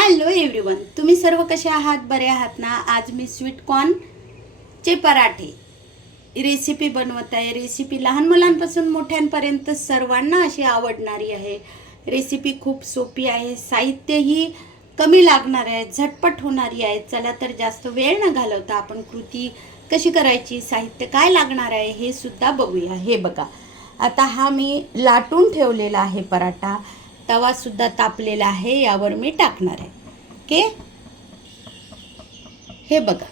Hello everyone तुम्ही सर्व कसे आहात? बरे आहात ना? आज मी स्वीटकॉर्नचे पराठे रेसिपी बनवत आहे. रेसिपी लहान मुलांपासून मोठ्यांपर्यंत सर्वांना अशी आवडणारी आहे. रेसिपी खूप सोपी आहे. साहित्यही कमी लागणार आहे. झटपट होणारी आहे. चला तर जास्त वेळ न घालवता आपण कृती कशी करायची साहित्य काय लागणार आहे हे सुद्धा बघूया. हे बघा. आता हा मी लाटून ठेवलेला आहे पराठा. तवासुद्धा तापलेला आहे यावर मी टाकणार आहे. ओके? हे बघा.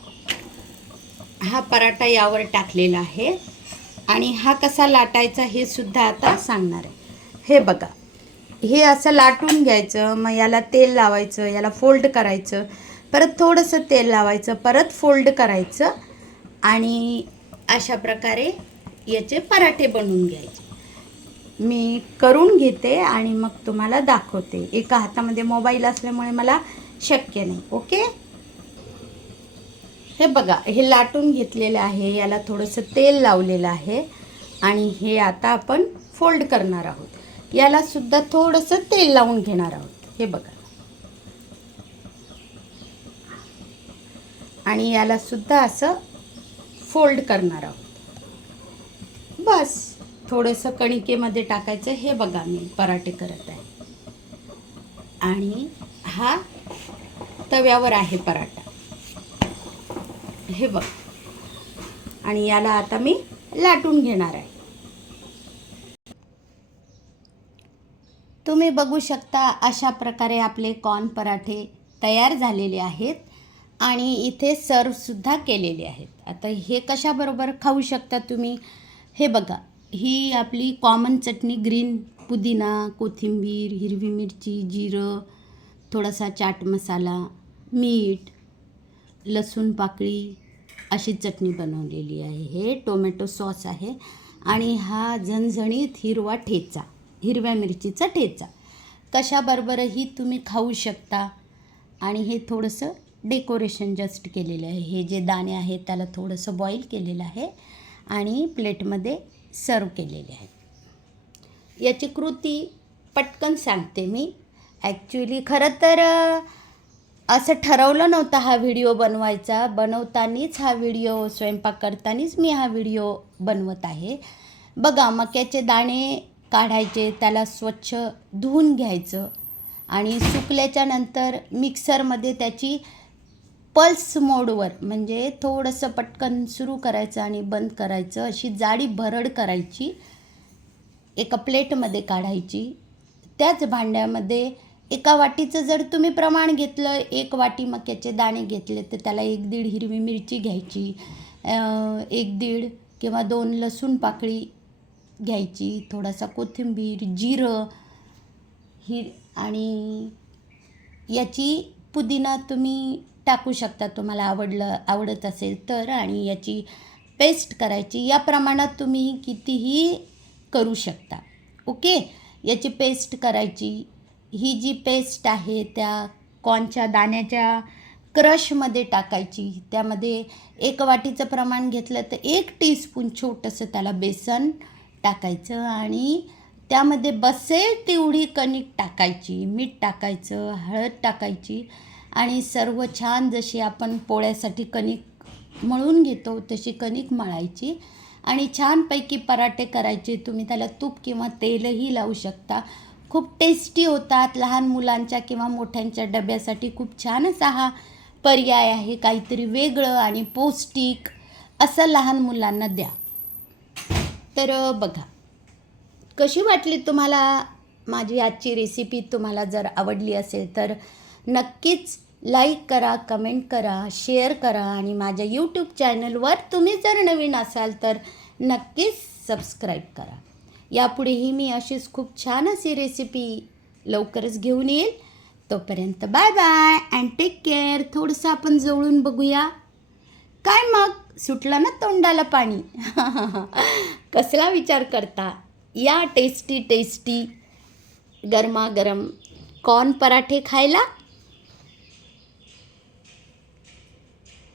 हा पराठा यावर टाकलेला आहे आणि हा कसा लाटायचा हे सुद्धा आता सांगणार आहे. हे बघा. हे असं लाटून घ्यायचं मग याला तेल लावायचं याला फोल्ड करायचं परत थोडंसं तेल लावायचं परत फोल्ड करायचं आणि अशा प्रकारे याचे पराठे बनवून घ्यायचे. मी करून घेते आणि मग तुम्हाला दाखवते. एका हातामध्ये मोबाईल असल्यामुळे मला शक्य नाही. ओके हे बघा हे लाटून घेतलेलं आहे. याला थोडंसं तेल लावलेलं आहे. आणि हे आता आपण फोल्ड करणार आहोत. याला सुद्धा थोडंसं तेल लावून घेणार आहोत. हे बघा. आणि याला सुद्धा असं फोल्ड करणार आहोत. बस. थोडंसं कणिकेमध्ये टाकायचं हे बघा मी पराठे करत आहे. आणि हा तव्यावर आहे पराठा. हे बघ. आणि याला आता मी लाटून घेणार आहे. तुम्ही बघू शकता अशा प्रकारे आपले कॉर्न पराठे तयार झालेले आहेत आणि इथे सर्वसुद्धा केलेले आहेत. आता हे कशाबरोबर खाऊ शकता तुम्ही? हे बघा. ही आपली कॉमन चटणी ग्रीन पुदिना कोथिंबीर हिरवी मिरची जिरं थोडासा चाट मसाला मीठ लसूण पाकळी अशी चटणी बनवलेली आहे. हे टोमॅटो सॉस आहे आणि हा झणझणीत हिरवा ठेचा हिरव्या मिरचीचा ठेचा. कशाबरोबरही तुम्ही खाऊ शकता आणि हे थोडंसं डेकोरेशन जस्ट केलेलं आहे. हे जे दाणे आहेत त्याला थोडंसं बॉईल केलेलं आहे आणि प्लेटमध्ये सर्व केलेले आहे याची कृती पटकन सांगते मी. ॲक्च्युली खरं तर असं ठरवलं नव्हतं हा व्हिडिओ बनवायचा. बनवतानीच हा व्हिडिओ स्वयंपाक करतानीच मी हा व्हिडिओ बनवत आहे. बघा मक्याचे दाणे काढायचे त्याला स्वच्छ धुवून घ्यायचं आणि सुकल्याच्या नंतर मिक्सरमध्ये त्याची पल्स मोडवर म्हणजे थोडंसं पटकन सुरू करायचं आणि बंद करायचं अशी जाडी भरड करायची एका प्लेटमध्ये काढायची. त्याच भांड्यामध्ये एका वाटीचं जर तुम्ही प्रमाण घेतलं एक वाटी मक्याचे दाणे घेतले तर त्याला एक दीड हिरवी मिरची घ्यायची एक दीड किंवा दोन लसूण पाकळी घ्यायची थोडासा कोथिंबीर जिरं ही आणि याची पुदिना तुम्ही टाकू शकता तुम्हाला आवडलं आवडत असेल तर आणि याची पेस्ट करायची. या प्रमाणात तुम्ही कितीही करू शकता ओके? याची पेस्ट करायची. ही जी पेस्ट आहे त्या कॉर्नच्या दाण्याच्या क्रशमध्ये टाकायची. त्यामध्ये एक वाटीचं प्रमाण घेतलं तर एक टीस्पून छोटंसं त्याला बेसन टाकायचं आणि त्यामध्ये बसेल तेवढी कणिक टाकायची मीठ टाकायचं हळद टाकायची आणि सर्व छान जशी आपण पोळ्यासाठी कणिक मळून घेतो तशी कणिक मळायची आणि छानपैकी पराठे करायचे. तुम्ही त्याला तूप किंवा तेलही लावू शकता. खूप टेस्टी होतात. लहान मुलांच्या किंवा मोठ्यांच्या डब्यासाठी खूप छान असा हा पर्याय आहे. काहीतरी वेगळं आणि पौष्टिक असं लहान मुलांना द्या. तर बघा. कशी वाटली तुम्हाला माझी आजची रेसिपी तुम्हाला जर आवडली असेल तर नक्कीच लाईक करा कमेंट करा शेअर करा आणि माझ्या यूट्यूब चॅनलवर तुम्ही जर नवीन असाल तर नक्कीच सबस्क्राईब करा. यापुढेही मी अशीच खूप छान अशी रेसिपी लवकरच घेऊन येईल. तोपर्यंत bye bye and take care थोडंसं आपण जवळून बघूया. काय मग? सुटलं ना तोंडाला पाणी. कसला विचार करता? या टेस्टी टेस्टी गरमागरम कॉर्न पराठे खायला